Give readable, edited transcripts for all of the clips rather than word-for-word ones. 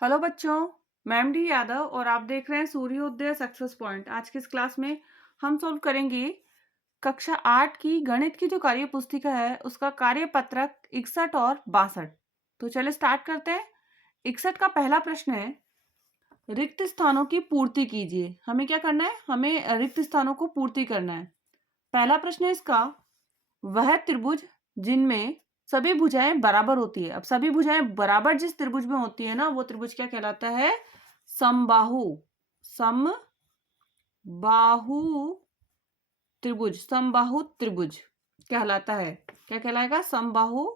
Hello बच्चों, मैं MD Yadav और आप देख रहे हैं सूर्योदय सक्सेस पॉइंट। आज की इस क्लास में हम सॉल्व करेंगे कक्षा 8 की गणित की जो कार्य पुस्तिका है उसका कार्यपत्रक 61 और 62। तो चलिए स्टार्ट करते हैं। 61 का पहला प्रश्न है, रिक्त स्थानों की पूर्ति कीजिए। हमें क्या करना है? हमें रिक्त स्थानों को पूर्ति करना है। पहला प्रश्न है इसका, वह त्रिभुज जिनमें सभी भुजाएं बराबर होती है। अब सभी भुजाएं बराबर जिस त्रिभुज में होती है ना, वो त्रिभुज क्या कहलाता है? समबाहु। समबाहु त्रिभुज, समबाहु त्रिभुज कहलाता है। क्या कहलाएगा? समबाहु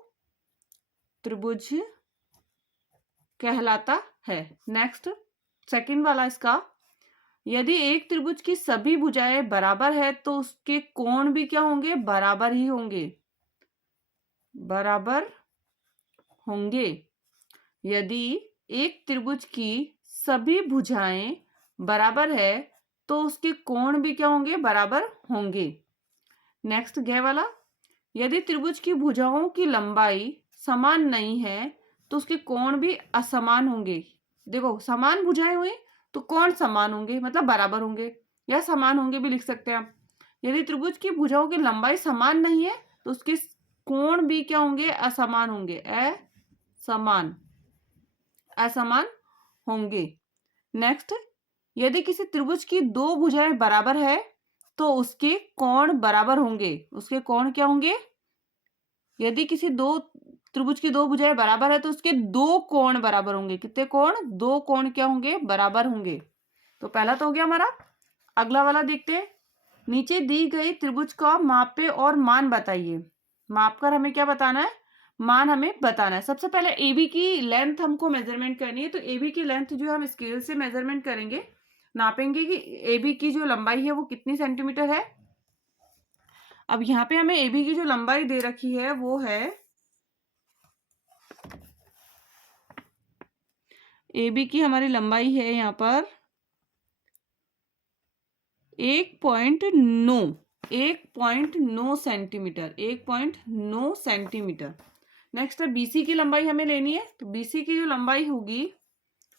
त्रिभुज कहलाता है। नेक्स्ट, सेकंड वाला इसका, यदि एक त्रिभुज की सभी भुजाएं बराबर है तो उसके कोण भी क्या होंगे? बराबर ही होंगे। बराबर होंगे। यदि एक त्रिभुज की सभी भुजाएं बराबर है तो उसके कोण भी क्या होंगे? बराबर होंगे। नेक्स्ट ग वाला, यदि त्रिभुज की भुजाओं की लंबाई समान नहीं है तो उसके कोण भी असमान होंगे। देखो, समान भुजाएं हुई तो कोण समान होंगे, मतलब बराबर होंगे, या समान होंगे भी लिख सकते हैं आप। यदि त्रिभुज की भुजाओं की लंबाई समान नहीं है तो उसके कोण भी क्या होंगे? असमान होंगे। असमान असमान होंगे। नेक्स्ट, यदि किसी त्रिभुज की दो भुजाएं बराबर है तो उसके कोण बराबर होंगे। उसके कोण क्या होंगे? यदि किसी दो त्रिभुज की दो भुजाएं बराबर है तो उसके दो कोण बराबर होंगे। कितने कोण? दो कोण क्या होंगे? बराबर होंगे। तो पहला तो हो गया हमारा। अगला वाला देखते हैं, नीचे दी गई त्रिभुज का मापे और मान बताइए। मापकर हमें क्या बताना है? मान हमें बताना है। सबसे पहले AB की लेंथ हमको मेजरमेंट करनी है। तो AB की लेंथ जो हम स्केल से मेजरमेंट करेंगे, नापेंगे कि AB की जो लंबाई है वो कितनी सेंटीमीटर है। अब यहाँ पे हमें AB की जो लंबाई दे रखी है वो है, AB की हमारी लंबाई है यहाँ पर 1.9 1.9 सेंटीमीटर। 1.9 सेंटीमीटर। नेक्स्ट है BC की लंबाई हमें लेनी है। तो BC की जो लंबाई होगी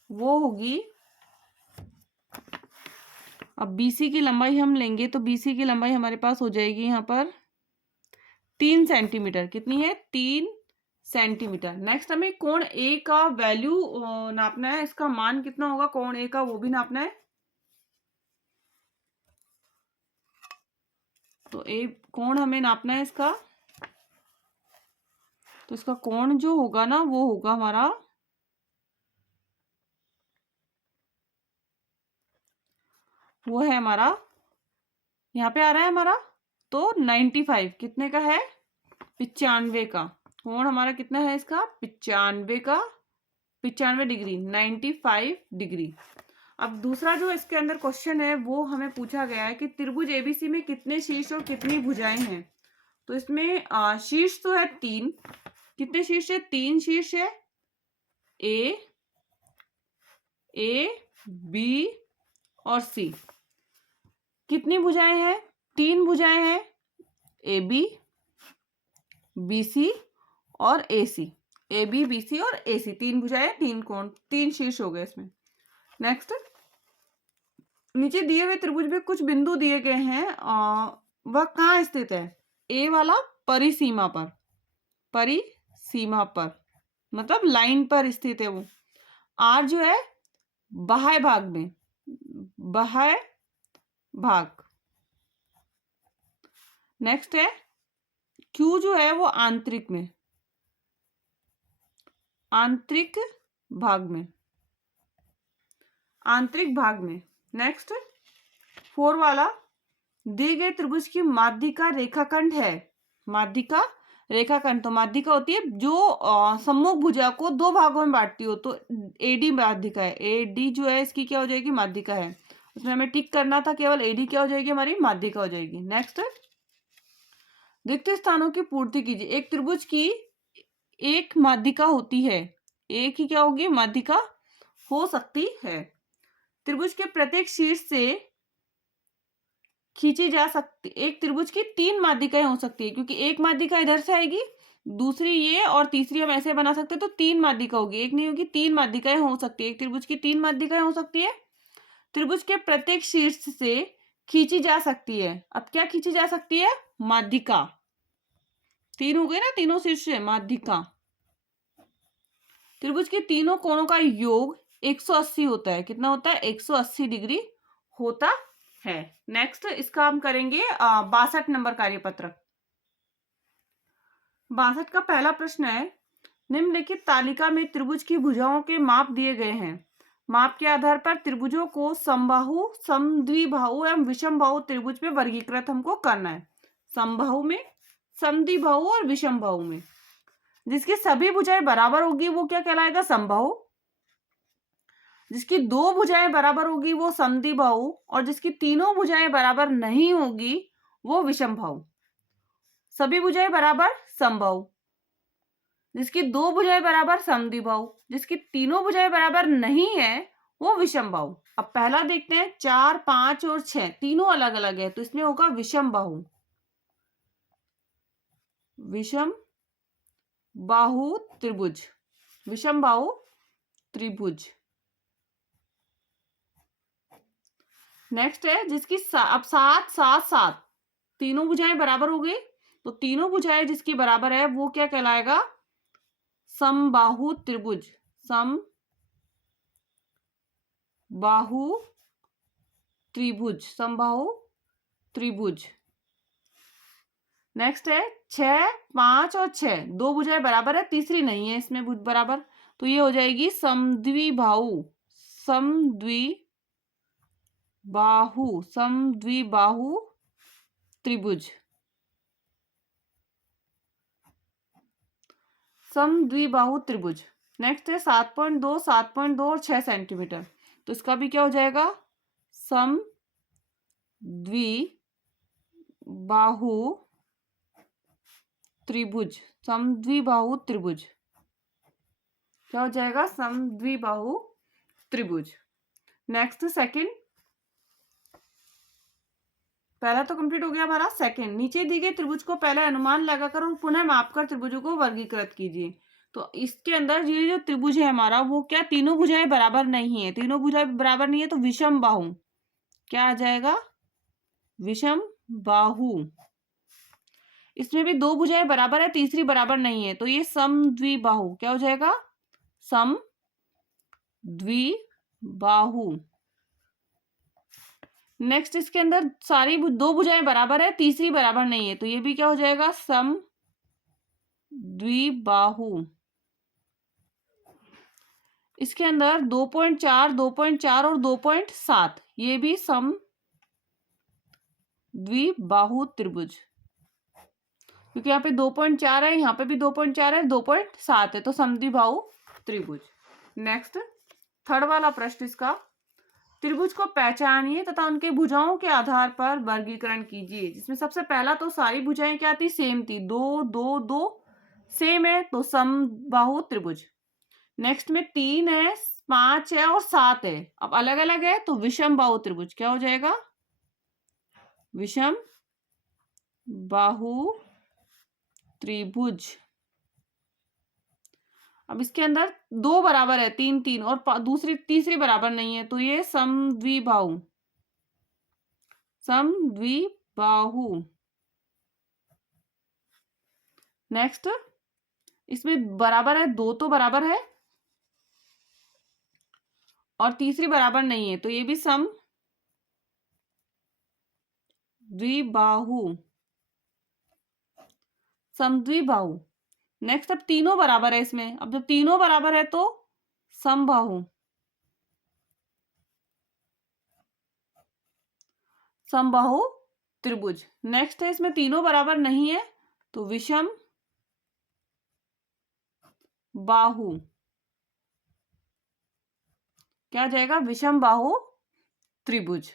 वो होगी, अब BC की लंबाई हम लेंगे तो BC की लंबाई हमारे पास हो जाएगी यहाँ पर 3 सेंटीमीटर। कितनी है? 3 सेंटीमीटर। नेक्स्ट हमें कोण A का वैल्यू नापना है। इसका मान कितना होगा कोण A का, वो भी नापना है। तो A कोण हमें नापना है इसका। तो इसका कोण जो होगा ना वो होगा हमारा, वो है हमारा, यहाँ पे आ रहा है हमारा तो 95। कितने का है? 95 का। कोण हमारा कितना है इसका? 95 का, 95 डिग्री, 95 डिग्री। अब दूसरा जो इसके अंदर क्वेश्चन है वो हमें पूछा गया है कि त्रिभुज ABC में कितने शीर्ष और कितनी भुजाएं हैं। तो इसमें शीर्ष तो है 3। कितने शीर्ष है? 3 शीर्ष है। A B और C। कितनी भुजाएं हैं? 3 भुजाएं हैं, AB BC और AC। AB BC और AC 3 भुजाएं, 3 कोण, 3 शीर्ष हो गए इसमें। नेक्स्ट, नीचे दिए हुए त्रिभुज में कुछ बिंदु दिए गए हैं, वह कहाँ स्थित है? A वाला परिसीमा पर, परिसीमा पर मतलब लाइन पर स्थित है वो। R जो है बाह्य भाग में, बाह्य भाग। नेक्स्ट है Q जो है वो आंतरिक में, आंतरिक भाग में, आंतरिक भाग में। नेक्स्ट 4 वाला, दिए गए त्रिभुज की माध्यिका रेखाखंड है। माध्यिका रेखाखंड, तो माध्यिका होती है जो सम्मुख भुजा को दो भागों में बांटती हो। तो AD माध्यिका है। AD जो है इसकी क्या हो जाएगी? माध्यिका है। उसमें हमें टिक करना था, केवल AD क्या हो जाएगी? हमारी माध्यिका हो जाएगी। नेक्स्ट, रिक्त स्थानों की पूर्ति कीजिए। एक त्रिभुज की एक माध्यिका होती है, एक ही क्या होगी? माध्यिका हो सकती है। त्रिभुज के प्रत्येक शीर्ष से खींची जा सकती, एक त्रिभुज की 3 माध्यिकाएं हो सकती है, क्योंकि एक माध्यिका इधर से आएगी, दूसरी ये और तीसरी हम ऐसे बना सकते हैं, तो 3 माध्यिका होगी, एक नहीं होगी, 3 माध्यिकाएं हो सकती है। एक त्रिभुज की 3 माध्यिकाएं हो सकती है। त्रिभुज के प्रत्येक शीर्ष से खींची जा सकती है। अब क्या खींची जा सकती है? माध्यिका। 3 हो गए ना, तीनों शीर्ष से माध्यिका। त्रिभुज के तीनों कोणों का योग 180 होता है। कितना होता है? 180 डिग्री होता है। नेक्स्ट इसका हम करेंगे 62 नंबर कार्यपत्र। 62 का पहला प्रश्न है, निम्नलिखित तालिका में त्रिभुज की भुजाओं के माप दिए गए हैं। माप के आधार पर त्रिभुजों को समबाहु, समद्विबाहु एवं विषमबाहु त्रिभुज में वर्गीकृत हमको करना है। समबाहु में, समद्विबाहु और विषमबाहु में। जिसकी सभी भुजाएं बराबर होगी वो क्या कहलाएगा? समबाहु। जिसकी 2 भुजाएं बराबर होगी वो समद्विबाहु, और जिसकी तीनों भुजाएं बराबर नहीं होगी वो विषमबाहु। सभी भुजाएं बराबर समबाहु, जिसकी 2 भुजाएं बराबर समद्विबाहु, जिसकी तीनों भुजाएं बराबर नहीं है वो विषमबाहु। अब पहला देखते हैं, 4, 5 और 6 तीनों अलग अलग है, तो इसमें होगा विषमबाहु। विषमबाहु त्रिभुज, विषमबाहु त्रिभुज। नेक्स्ट है जिसकी अब 7, 7, 7 तीनों भुजाएं बराबर हो गई, तो तीनों भुजाएं जिसकी बराबर है वो क्या कहलाएगा? समबाहु त्रिभुज। समबाहु त्रिभुज, समबाहु त्रिभुज। नेक्स्ट है 6, 5 और 6 2 भुजाएं बराबर है, तीसरी नहीं है इसमें भुज बराबर, तो ये हो जाएगी समद्विबाहु। समद्विबाहु त्रिभुज। समद्विबाहु त्रिभुज। नेक्स्ट है 7.2, 7.2 और 6 सेंटीमीटर, तो इसका भी क्या हो जाएगा? समद्विबाहु त्रिभुज। समद्विबाहु त्रिभुज क्या हो जाएगा? समद्विबाहु त्रिभुज। नेक्स्ट सेकंड, पहला तो कंप्लीट हो गया हमारा। सेकंड, नीचे दी गई त्रिभुज को पहले अनुमान लगाकर और पुनः मापकर त्रिभुजों को वर्गीकृत कीजिए। तो इसके अंदर ये जो त्रिभुज है हमारा वो क्या, तीनों भुजाएं बराबर नहीं है। तीनों भुजाएं बराबर नहीं है तो विषम बाहु क्या आ जाएगा? विषम बाहु। इसमें भी 2 भुजाएं बराबर है, तीसरी बराबर नहीं है, तो ये समद्विबाहु क्या हो जाएगा? समद्विबाहु। नेक्स्ट इसके अंदर सारी 2 भुजाएं बराबर है, तीसरी बराबर नहीं है, तो ये भी क्या हो जाएगा? समद्विबाहु। इसके अंदर 2.4, 2.4 और 2.7 ये भी समद्विबाहु त्रिभुज, क्योंकि यहाँ पे 2.4 है, यहाँ पे भी 2.4 है, 2.7 है, तो समद्विबाहु त्रिभुज। नेक्स्ट थर्ड वाला प्रश्न इसका, त्रिभुज को पहचानिए तथा उनके भुजाओं के आधार पर वर्गीकरण कीजिए। जिसमें सबसे पहला तो सारी भुजाएं क्या थी? सेम थी, 2, 2, 2 सेम है, तो समबाहु त्रिभुज। नेक्स्ट में 3 है, 5 है और 7 है, अब अलग अलग है, तो विषमबाहु त्रिभुज क्या हो जाएगा? विषमबाहु त्रिभुज। अब इसके अंदर 2 बराबर है, 3, 3 और तीसरी बराबर नहीं है, तो ये समद्विबाहु। समद्विबाहु। नेक्स्ट इसमें बराबर है, 2 तो बराबर है और तीसरी बराबर नहीं है, तो ये भी समद्विबाहु। समद्विबाहु। नेक्स्ट अब तीनों बराबर है इसमें, अब जब तीनों बराबर है तो समबाहु। समबाहु त्रिभुज। नेक्स्ट है इसमें तीनों बराबर नहीं है, तो विषम बाहु क्या आ जाएगा? विषम बाहु त्रिभुज।